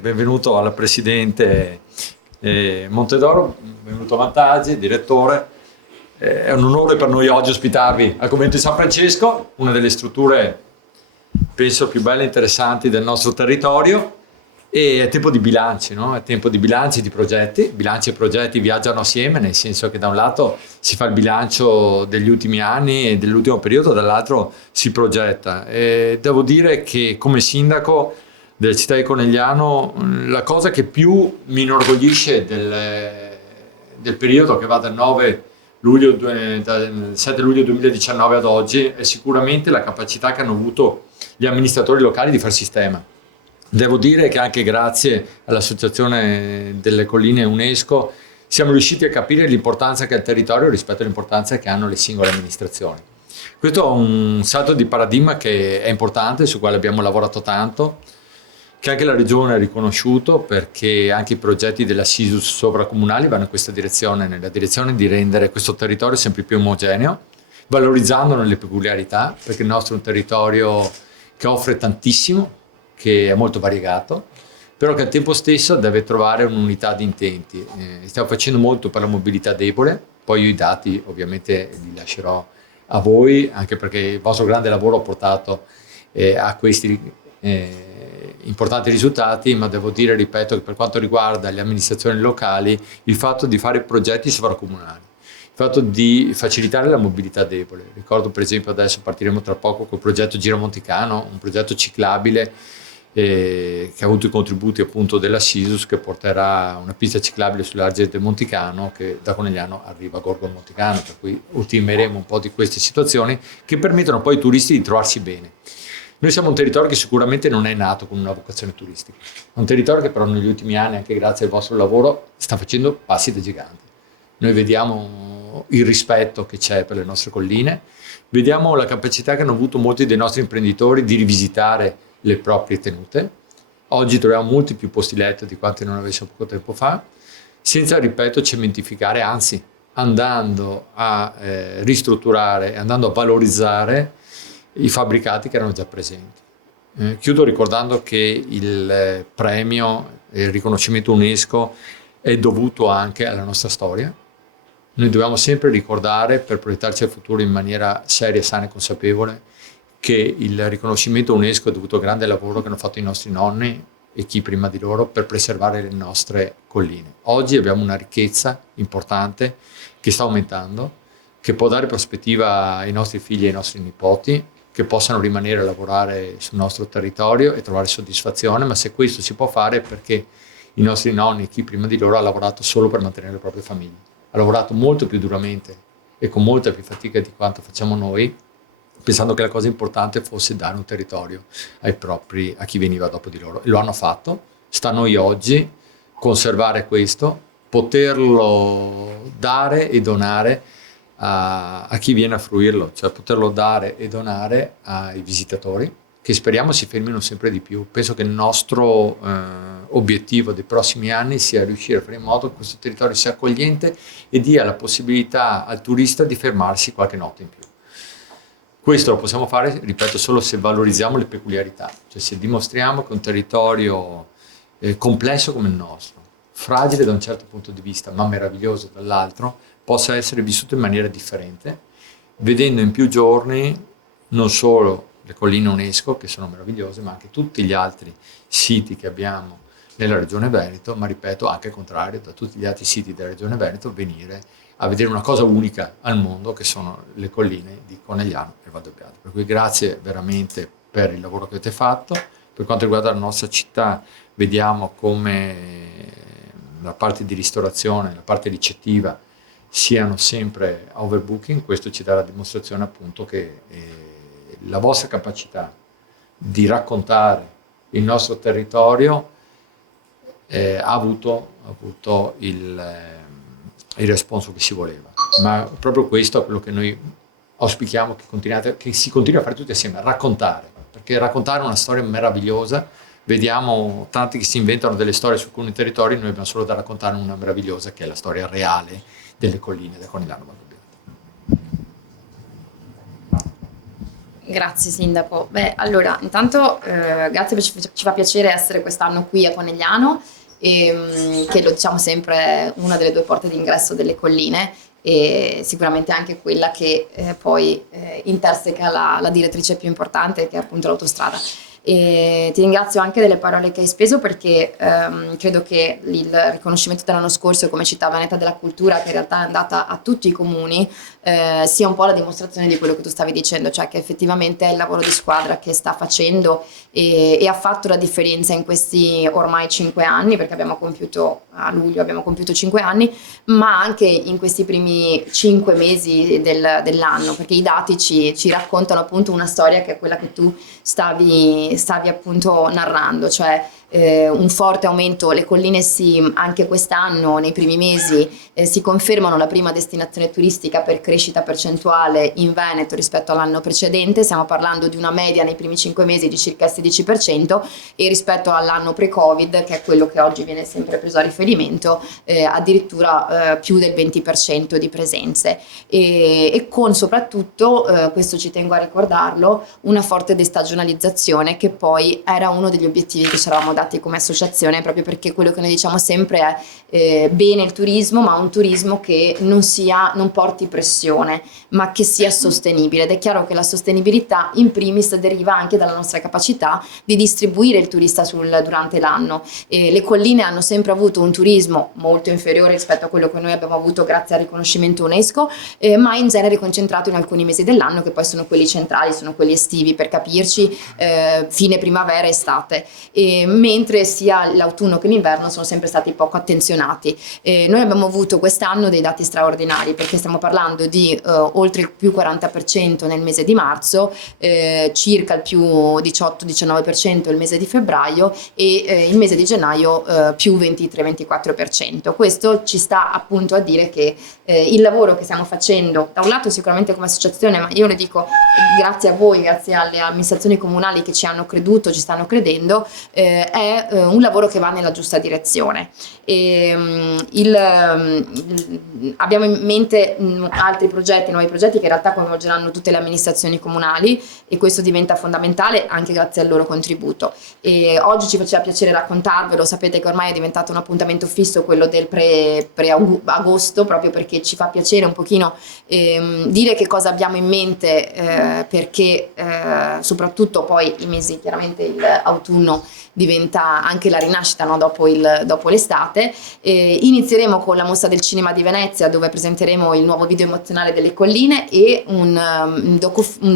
Benvenuto alla Presidente Montedoro, benvenuto a Vantaggi, direttore. È un onore per noi oggi ospitarvi al Convento di San Francesco, una delle strutture penso più belle e interessanti del nostro territorio, e è tempo di bilanci, no? È tempo di bilanci, di progetti. Bilanci e progetti viaggiano assieme, nel senso che da un lato si fa il bilancio degli ultimi anni e dell'ultimo periodo, dall'altro si progetta. E devo dire che come sindaco della città di Conegliano la cosa che più mi inorgoglisce del periodo che va dal 9 luglio, dal 7 luglio 2019 ad oggi è sicuramente la capacità che hanno avuto gli amministratori locali di far sistema. Devo dire che anche grazie all'Associazione delle Colline UNESCO siamo riusciti a capire l'importanza che ha il territorio rispetto all'importanza che hanno le singole amministrazioni. Questo è un salto di paradigma che è importante, su quale abbiamo lavorato tanto, che anche la Regione ha riconosciuto, perché anche i progetti della SISUS sovracomunali vanno in questa direzione, nella direzione di rendere questo territorio sempre più omogeneo, valorizzandone le peculiarità, perché il nostro è un territorio che offre tantissimo, che è molto variegato, però che al tempo stesso deve trovare un'unità di intenti. Stiamo facendo molto per la mobilità debole, poi io i dati ovviamente li lascerò a voi, anche perché il vostro grande lavoro ha portato a questi importanti risultati, ma devo dire, ripeto, che per quanto riguarda le amministrazioni locali, il fatto di fare progetti sovracomunali, il fatto di facilitare la mobilità debole. Ricordo per esempio, adesso partiremo tra poco col progetto Giro Monticano, un progetto ciclabile che ha avuto i contributi appunto della SISUS, che porterà una pista ciclabile sull'Argine del Monticano che da Conegliano arriva a Gorgo al Monticano, per cui ultimeremo un po' di queste situazioni che permettono poi ai turisti di trovarsi bene. Noi siamo un territorio che sicuramente non è nato con una vocazione turistica, è un territorio che però negli ultimi anni, anche grazie al vostro lavoro, sta facendo passi da gigante. Noi vediamo il rispetto che c'è per le nostre colline, vediamo la capacità che hanno avuto molti dei nostri imprenditori di rivisitare le proprie tenute. Oggi troviamo molti più posti letto di quanti non avessimo poco tempo fa, senza, ripeto, cementificare, anzi andando a ristrutturare, andando a valorizzare i fabbricati che erano già presenti. Chiudo ricordando che il premio e il riconoscimento UNESCO è dovuto anche alla nostra storia. Noi dobbiamo sempre ricordare, per proiettarci al futuro in maniera seria, sana e consapevole, che il riconoscimento UNESCO è dovuto al grande lavoro che hanno fatto i nostri nonni e chi prima di loro per preservare le nostre colline. Oggi abbiamo una ricchezza importante che sta aumentando, che può dare prospettiva ai nostri figli e ai nostri nipoti, che possano rimanere a lavorare sul nostro territorio e trovare soddisfazione, ma se questo si può fare è perché i nostri nonni e chi prima di loro ha lavorato solo per mantenere le proprie famiglie, ha lavorato molto più duramente e con molta più fatica di quanto facciamo noi, pensando che la cosa importante fosse dare un territorio a chi veniva dopo di loro. E lo hanno fatto, sta a noi oggi conservare questo, poterlo dare e donare a chi viene a fruirlo, cioè poterlo dare e donare ai visitatori, che speriamo si fermino sempre di più. Penso che il nostro obiettivo dei prossimi anni sia riuscire a fare in modo che questo territorio sia accogliente e dia la possibilità al turista di fermarsi qualche notte in più. Questo lo possiamo fare, ripeto, solo se valorizziamo le peculiarità, cioè se dimostriamo che un territorio complesso come il nostro, fragile da un certo punto di vista, ma meraviglioso dall'altro, possa essere vissuto in maniera differente, vedendo in più giorni non solo le colline UNESCO, che sono meravigliose, ma anche tutti gli altri siti che abbiamo nella Regione Veneto, ma ripeto, anche al contrario, da tutti gli altri siti della Regione Veneto, venire a vedere una cosa unica al mondo, che sono le colline di Conegliano e Valdobbiadene. Per cui grazie veramente per il lavoro che avete fatto. Per quanto riguarda la nostra città, vediamo come la parte di ristorazione, la parte ricettiva siano sempre a overbooking. Questo ci dà la dimostrazione appunto che la vostra capacità di raccontare il nostro territorio ha avuto il responso che si voleva, ma proprio questo è quello che noi auspichiamo che si continui a fare tutti assieme, a raccontare, perché raccontare una storia meravigliosa. Vediamo tanti che si inventano delle storie su alcuni territori, noi abbiamo solo da raccontare una meravigliosa che è la storia reale delle colline del Conegliano Valdobbiadene. Grazie Sindaco. Beh, allora, intanto grazie, ci fa piacere essere quest'anno qui a Conegliano, che lo diciamo sempre una delle due porte d'ingresso delle colline e sicuramente anche quella che poi interseca la direttrice più importante, che è appunto l'autostrada. E ti ringrazio anche delle parole che hai speso, perché credo che il riconoscimento dell'anno scorso come città veneta della cultura, che in realtà è andata a tutti i comuni, sia un po' la dimostrazione di quello che tu stavi dicendo, cioè che effettivamente è il lavoro di squadra che sta facendo e ha fatto la differenza in questi ormai 5 anni, perché a luglio abbiamo compiuto 5 anni, ma anche in questi primi 5 mesi dell'anno, perché i dati ci raccontano appunto una storia che è quella che tu stavi appunto narrando, cioè un forte aumento. Le colline anche quest'anno, nei primi mesi, si confermano la prima destinazione turistica per crescita percentuale in Veneto rispetto all'anno precedente. Stiamo parlando di una media nei primi 5 mesi di circa il 16%, e rispetto all'anno pre-Covid, che è quello che oggi viene sempre preso a riferimento, addirittura più del 20% di presenze, e con soprattutto, questo ci tengo a ricordarlo, una forte destagionalizzazione, che poi era uno degli obiettivi che ci eravamo dati come associazione, proprio perché quello che noi diciamo sempre è bene il turismo, ma un turismo che non porti pressione, ma che sia sostenibile. Ed è chiaro che la sostenibilità in primis deriva anche dalla nostra capacità di distribuire il turista durante l'anno. Le colline hanno sempre avuto un turismo molto inferiore rispetto a quello che noi abbiamo avuto grazie al riconoscimento UNESCO, ma in genere concentrato in alcuni mesi dell'anno, che poi sono quelli centrali, sono quelli estivi, per capirci, fine primavera, estate, mentre sia l'autunno che l'inverno sono sempre stati poco attenzionati. Noi abbiamo avuto quest'anno dei dati straordinari, perché stiamo parlando di oltre il più 40% nel mese di marzo, circa il più 18-19% il mese di febbraio, e il mese di gennaio più 23-24%. Questo ci sta appunto a dire che il lavoro che stiamo facendo, da un lato sicuramente come associazione, ma io le dico grazie a voi, grazie alle amministrazioni comunali che ci hanno creduto, ci stanno credendo, è un lavoro che va nella giusta direzione. Abbiamo in mente altri progetti, nuovi progetti, che in realtà coinvolgeranno tutte le amministrazioni comunali, e questo diventa fondamentale anche grazie al loro contributo. E oggi ci faceva piacere raccontarvelo, sapete che ormai è diventato un appuntamento fisso quello del pre-agosto, proprio perché ci fa piacere un pochino dire che cosa abbiamo in mente, perché soprattutto poi i mesi, chiaramente l'autunno diventa anche la rinascita, no? dopo l'estate. Inizieremo con la mostra del cinema di Venezia, dove presenteremo il nuovo video emozionale delle colline, e un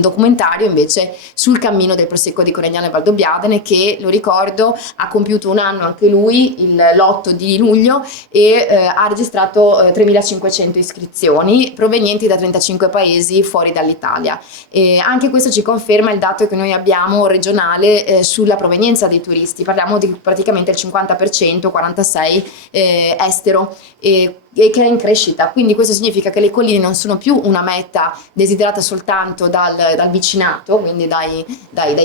documentario invece sul cammino del Prosecco di Conegliano e Valdobbiadene, che, lo ricordo, ha compiuto un anno anche lui l'8 di luglio, e ha registrato 3.500 iscrizioni provenienti da 35 paesi fuori dall'Italia. Anche questo ci conferma il dato che noi abbiamo regionale sulla provenienza dei turisti. Parliamo di praticamente il 50%, 46% estero, e che è in crescita. Quindi questo significa che le colline non sono più una meta desiderata soltanto dal vicinato, quindi dai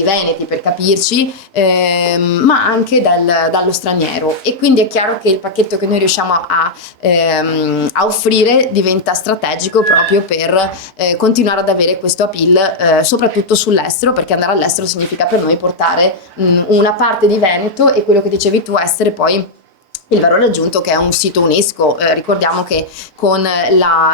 veneti, per capirci, ma anche dallo straniero. E quindi è chiaro che il pacchetto che noi riusciamo a offrire diventa strategico, proprio per continuare ad avere questo appeal, soprattutto sull'estero, perché andare all'estero significa per noi portare una parte di Veneto, e quello che dicevi tu, essere poi il valore aggiunto, che è un sito UNESCO. Ricordiamo che con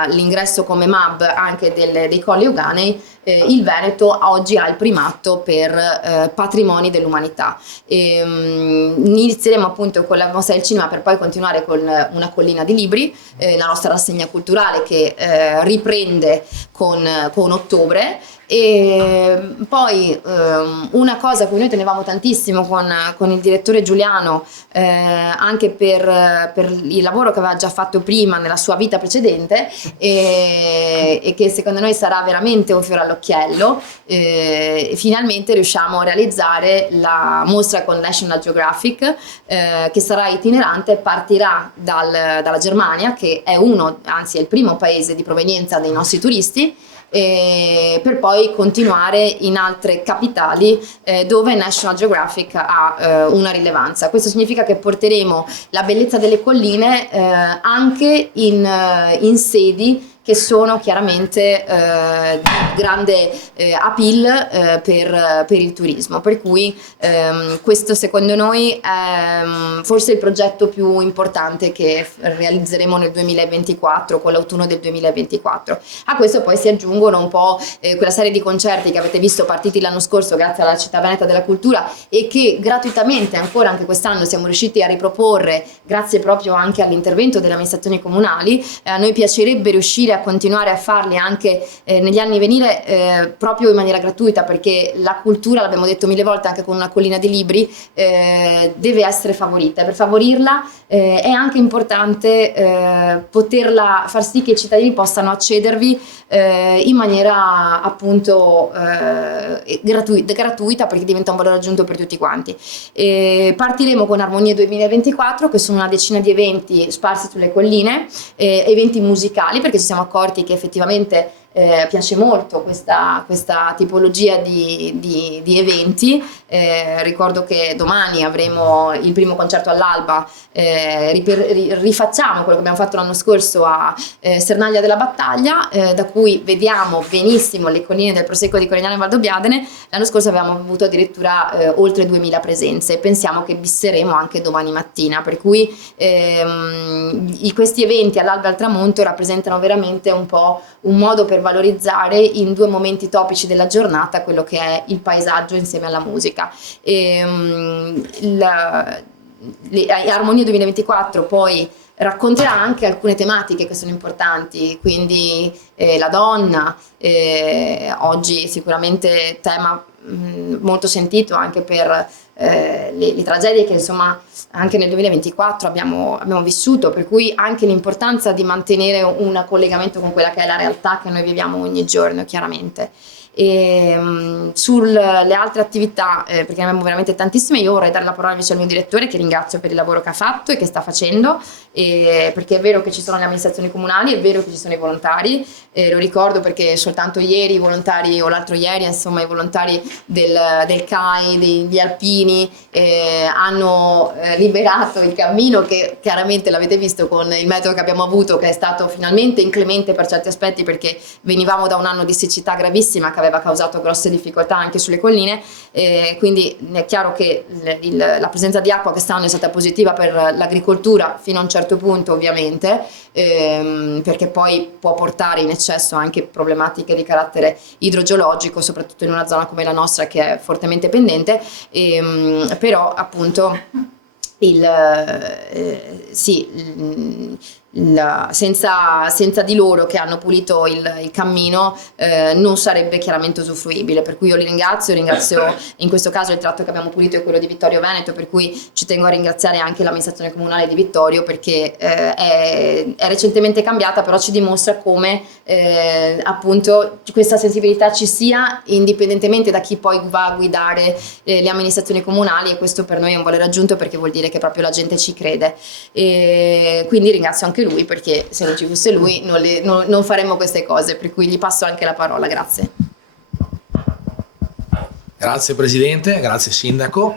l'ingresso come MAB anche dei Colli Euganei, il Veneto oggi ha il primato per patrimoni dell'umanità. Inizieremo appunto con la mostra del cinema, per poi continuare con una collina di libri, la nostra rassegna culturale che riprende con ottobre. E poi una cosa a cui noi tenevamo tantissimo con il direttore Giuliano, anche per il lavoro che aveva già fatto prima nella sua vita precedente, e che secondo noi sarà veramente un fiore all'occhiello, finalmente riusciamo a realizzare la mostra con National Geographic, che sarà itinerante, partirà dalla Germania, che è anzi è il primo paese di provenienza dei nostri turisti, per poi continuare in altre capitali dove National Geographic ha una rilevanza. Questo significa che porteremo la bellezza delle colline anche in sedi che sono chiaramente di grande appeal per il turismo, per cui questo secondo noi è forse il progetto più importante che realizzeremo nel 2024, con l'autunno del 2024. A questo poi si aggiungono un po' quella serie di concerti che avete visto partiti l'anno scorso grazie alla Città Veneta della Cultura e che gratuitamente ancora anche quest'anno siamo riusciti a riproporre grazie proprio anche all'intervento delle amministrazioni comunali. A noi piacerebbe riuscire a continuare a farli anche negli anni a venire proprio in maniera gratuita, perché la cultura, l'abbiamo detto mille volte anche con una collina di libri, deve essere favorita. Per favorirla è anche importante poterla far sì che i cittadini possano accedervi in maniera appunto gratuita, perché diventa un valore aggiunto per tutti quanti. Partiremo con Armonie 2024, che sono una decina di eventi sparsi sulle colline, eventi musicali, perché ci siamo accorti che effettivamente piace molto questa tipologia di eventi. Ricordo che domani avremo il primo concerto all'alba, rifacciamo quello che abbiamo fatto l'anno scorso a Sernaglia della Battaglia, da cui vediamo benissimo le colline del Prosecco di Corigliano e Valdobbiadene. L'anno scorso abbiamo avuto addirittura oltre 2000 presenze, pensiamo che bisseremo anche domani mattina, per cui questi eventi all'alba e al tramonto rappresentano veramente un po' un modo per valorizzare in due momenti topici della giornata quello che è il paesaggio insieme alla musica. Armonia 2024 poi racconterà anche alcune tematiche che sono importanti, quindi la donna, oggi sicuramente tema molto sentito anche per le tragedie che insomma anche nel 2024 abbiamo vissuto, per cui anche l'importanza di mantenere un collegamento con quella che è la realtà che noi viviamo ogni giorno, chiaramente. Sulle altre attività, perché ne abbiamo veramente tantissime, io vorrei dare la parola invece al mio direttore, che ringrazio per il lavoro che ha fatto e che sta facendo, perché è vero che ci sono le amministrazioni comunali, è vero che ci sono i volontari, lo ricordo perché soltanto ieri i volontari, o l'altro ieri insomma, i volontari del CAI, degli alpini hanno liberato il cammino, che chiaramente l'avete visto con il metodo che abbiamo avuto, che è stato finalmente inclemente per certi aspetti, perché venivamo da un anno di siccità gravissima che aveva causato grosse difficoltà anche sulle colline, quindi è chiaro che la presenza di acqua quest'anno è stata positiva per l'agricoltura fino a un certo punto, ovviamente, perché poi può portare in eccesso anche problematiche di carattere idrogeologico, soprattutto in una zona come la nostra che è fortemente pendente, però appunto senza di loro che hanno pulito il cammino non sarebbe chiaramente usufruibile, per cui io li ringrazio in questo caso il tratto che abbiamo pulito è quello di Vittorio Veneto, per cui ci tengo a ringraziare anche l'amministrazione comunale di Vittorio, perché è recentemente cambiata, però ci dimostra come appunto questa sensibilità ci sia indipendentemente da chi poi va a guidare le amministrazioni comunali, e questo per noi è un valore aggiunto, perché vuol dire che proprio la gente ci crede, e quindi ringrazio anche lui, perché se non ci fosse lui non faremmo queste cose, per cui gli passo anche la parola. Grazie. Grazie Presidente, grazie Sindaco.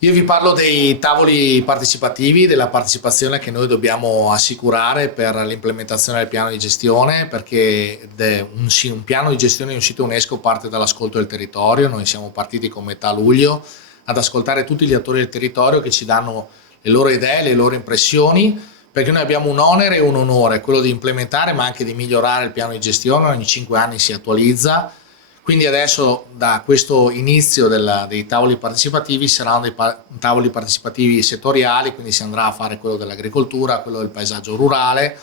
Io vi parlo dei tavoli partecipativi, della partecipazione che noi dobbiamo assicurare per l'implementazione del piano di gestione, perché un piano di gestione di un sito UNESCO parte dall'ascolto del territorio. Noi siamo partiti con metà luglio ad ascoltare tutti gli attori del territorio che ci danno le loro idee, le loro impressioni, perché noi abbiamo un onere e un onore, quello di implementare ma anche di migliorare il piano di gestione. Ogni 5 anni si attualizza, quindi adesso da questo inizio dei tavoli partecipativi saranno dei tavoli partecipativi settoriali, quindi si andrà a fare quello dell'agricoltura, quello del paesaggio rurale,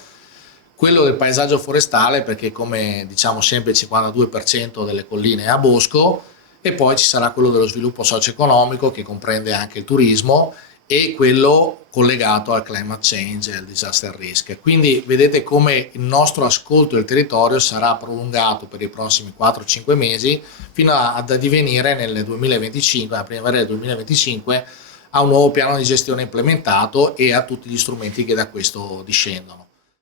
quello del paesaggio forestale, perché come diciamo sempre il 52% delle colline è a bosco, e poi ci sarà quello dello sviluppo socio-economico, che comprende anche il turismo, e quello collegato al climate change e al disaster risk. Quindi vedete come il nostro ascolto del territorio sarà prolungato per i prossimi 4-5 mesi fino ad addivenire nel 2025, nella primavera del 2025, a un nuovo piano di gestione implementato e a tutti gli strumenti che da questo discendono.